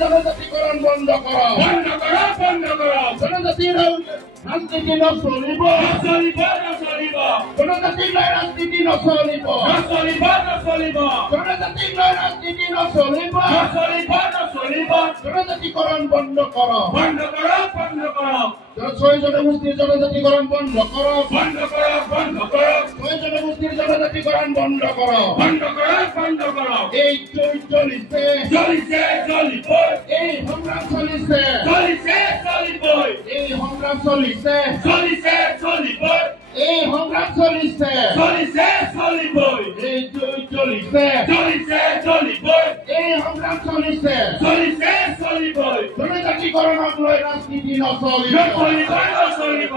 জনগোষ্ঠীর জনজাতিকরণ বন্ধ করো, বন্ধ করো, বন্ধ করো। জনজাতির রাজনীতি নচলিব, নচলিব, নচলিব, জনজাতির রাজনীতি নচলিব, নচলিব, নচলিব, জনজাতির রাজনীতি নচলিব, নচলিব, নচলিব, জনজাতিকরণ বন্ধ করো, বন্ধ করো, বন্ধ করো, 6 জনগোষ্ঠীর জনজাতিকরণ বন্ধ করো, বন্ধ করো, বন্ধ করো, 6 জনগোষ্ঠীর জনজাতিকরণ বন্ধ করো, বন্ধ করো, বন্ধ করো। এই চলিছে, চলিছে, চলিব, এই সংগ্রাম চলিছে, চলিছে, চলিব, এই সংগ্রাম চলিছে, চলিছে, চলিব, এই সংগ্রাম চলিছে, চলিছে, চলিব, এই চলিছে, চলিছে, চলিব, এই সংগ্রাম চলিছে, চলিছে, চলিব, জনজাতিকৰণক লৈ ৰাজনীতি নচলিব, নচলিব, নচলিব,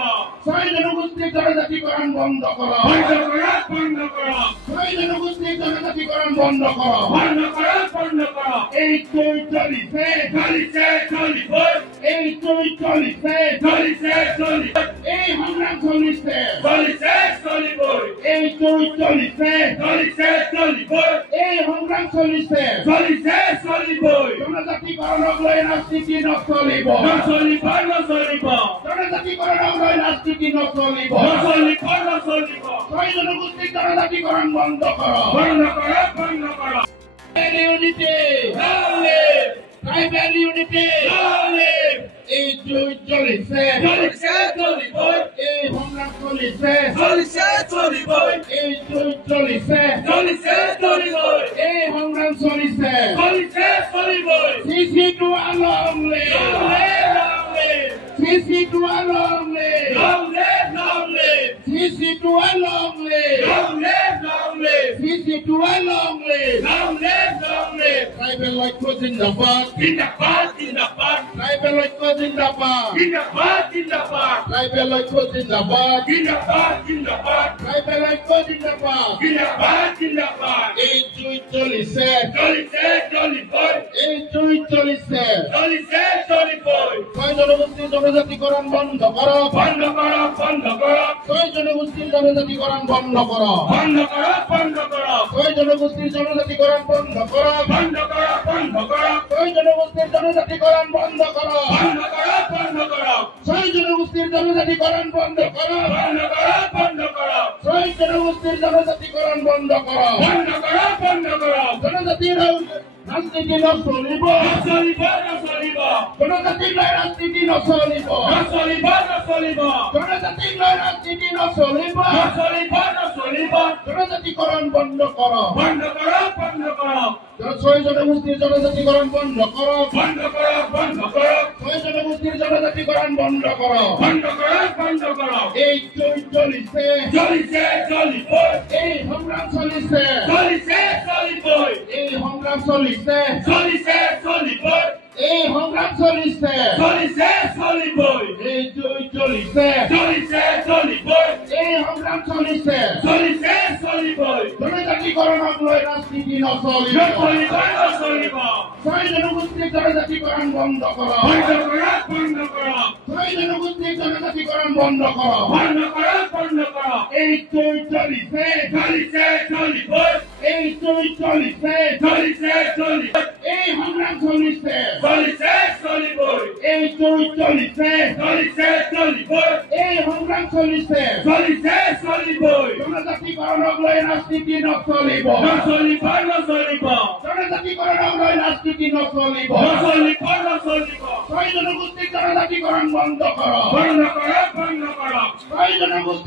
6 জনগোষ্ঠীৰ জনজাতিকৰণ বন্ধ কৰক, বন্ধ কৰো, বন্ধ কৰো, 6 জনগোষ্ঠীৰ জনজাতিকৰণ বন্ধ কৰক, বন্ধ কৰো, বন্ধ কৰো। এই চলিছে, চলিছে, চলিব, এই চলিছে, চলিছে, চলিব, এই সংগ্ৰাম চলিছে, চলিছে, চলিব, এই চলিছে, চলিছে, চলিব, এই সংগ্ৰাম চলিছে, চলিছে, চলিব, জনজাতিকৰণক লৈ ৰাজনীতি নচলিব, নচলিব, নচলিব, জনজাতিকৰণক লৈ ৰাজনীতি নচলিব, নচলিব, নচলিব, 6 জনগোষ্ঠীৰ জনজাতিকৰণ বন্ধ কৰক, বন্ধ করো, বন্ধ করো। ইউনিটি, ট্রাইবেল ইউনিটি, এই চলিছে, চলিছে, চলিব, এই সংগ্রাম চলিছে, চলিছে, চলিব, এই চলিছে, চলিছে, চলিব, এই সংগ্রাম চলিছে, চলিছে, চলিব, সিসিটো আলমলে, লংলে, সিসিটো আলমলে, লংলে, লংলে, সিসিটো আলমলে, লংলে, লংলে, সিসিটো আলমলে, লংলে, লংলে। ট্রাইবেল ঐক্য জিন্দাবাদ, জিন্দাবাদ, জিন্দাবাদ, ট্রাইবেল ঐক্য জিন্দাবাদ, জিন্দাবাদ, জিন্দাবাদ, ট্রাইবেল ঐক্য জিন্দাবাদ, জিন্দাবাদ, জিন্দাবাদ, ট্রাইবেল ঐক্য জিন্দাবাদ, জিন্দাবাদ, জিন্দাবাদ। এই চলিছে, চলিছে, চলিব, এই চলিছে, চলিছে, চলিব, 6 জনগোষ্ঠীর জনজাতিকরণ বন্ধ করো, বন্ধ করো, বন্ধ করো, 6 জনগোষ্ঠীর জনজাতিকরণ বন্ধ করো, বন্ধ করো, বন্ধ করো, 6 জনগোষ্ঠীর জনজাতিকরণ বন্ধ করো, বন্ধ করো, বন্ধ করো, 6 জনগোষ্ঠীর জনজাতিকরণ বন্ধ করো, বন্ধ করো, বন্ধ করো, 6 জনগোষ্ঠীর জনজাতিকরণ বন্ধ করো, বন্ধ করো, বন্ধ করো, 6 জনগোষ্ঠীর জনজাতিকরণ বন্ধ করো, বন্ধ করো, বন্ধ করো। জনজাতির রাজনীতি নচলিব, নচলিব, নচলিব, জনজাতির রাজনীতি নচলিব, নচলিব, নচলিব, জনজাতির রাজনীতি নচলিব, নচলিব, নচলিব, জনজাতিকরণ বন্ধ করো, বন্ধ করো, বন্ধ করো, 6 জনগোষ্ঠীর জনজাতিকরণ বন্ধ করো, বন্ধ করো, বন্ধ করো, 6 জনগোষ্ঠীর জনজাতিকরণ বন্ধ করো, বন্ধ করো, বন্ধ করো। এই চলিছে, চলিছে, চলিব, এই সংগ্রাম চলিছে, চলিছে, চলিব, এই সংগ্রাম চলিছে, চলিছে, চলিব, এই সংগ্রাম চলিছে, চলিছে, চলিব, এই চলিছে, চলিছে, চলিব, এই সংগ্রাম চলিছে, চলিছে, চলিব, জনজাতিকৰণক লৈ ৰাজনীতি নচলিব, নচলিব, নচলিব, 6 জনগোষ্ঠীর জনজাতিকরণ বন্ধ করো, বন্ধ করো, বন্ধ করো, 6 জনগোষ্ঠীর জনজাতিকরণ বন্ধ করো, বন্ধ করো, বন্ধ করো। এই চলিছে, চলিছে, চলিব, এই চলিছে, চলিছে, চলিব, এই সংগ্রাম চলিছে, চলিছে, চলিব, এই চলিছে, চলিছে, চলিব, এই সংগ্রাম চলিছে, চলিছে, চলিব, জনজাতিকৰণক লৈ ৰাজনীতি নচলিব, নচলিব, নচলিব, জনজাতিকৰণক লৈ ৰাজনীতি নচলিব, নচলিব, নচলিব, 6 জনগোষ্ঠীৰ জনজাতিকৰণ বন্ধ কৰো, বন্ধ কৰো, বন্ধ কৰো, 6 জনগোষ্ঠীৰ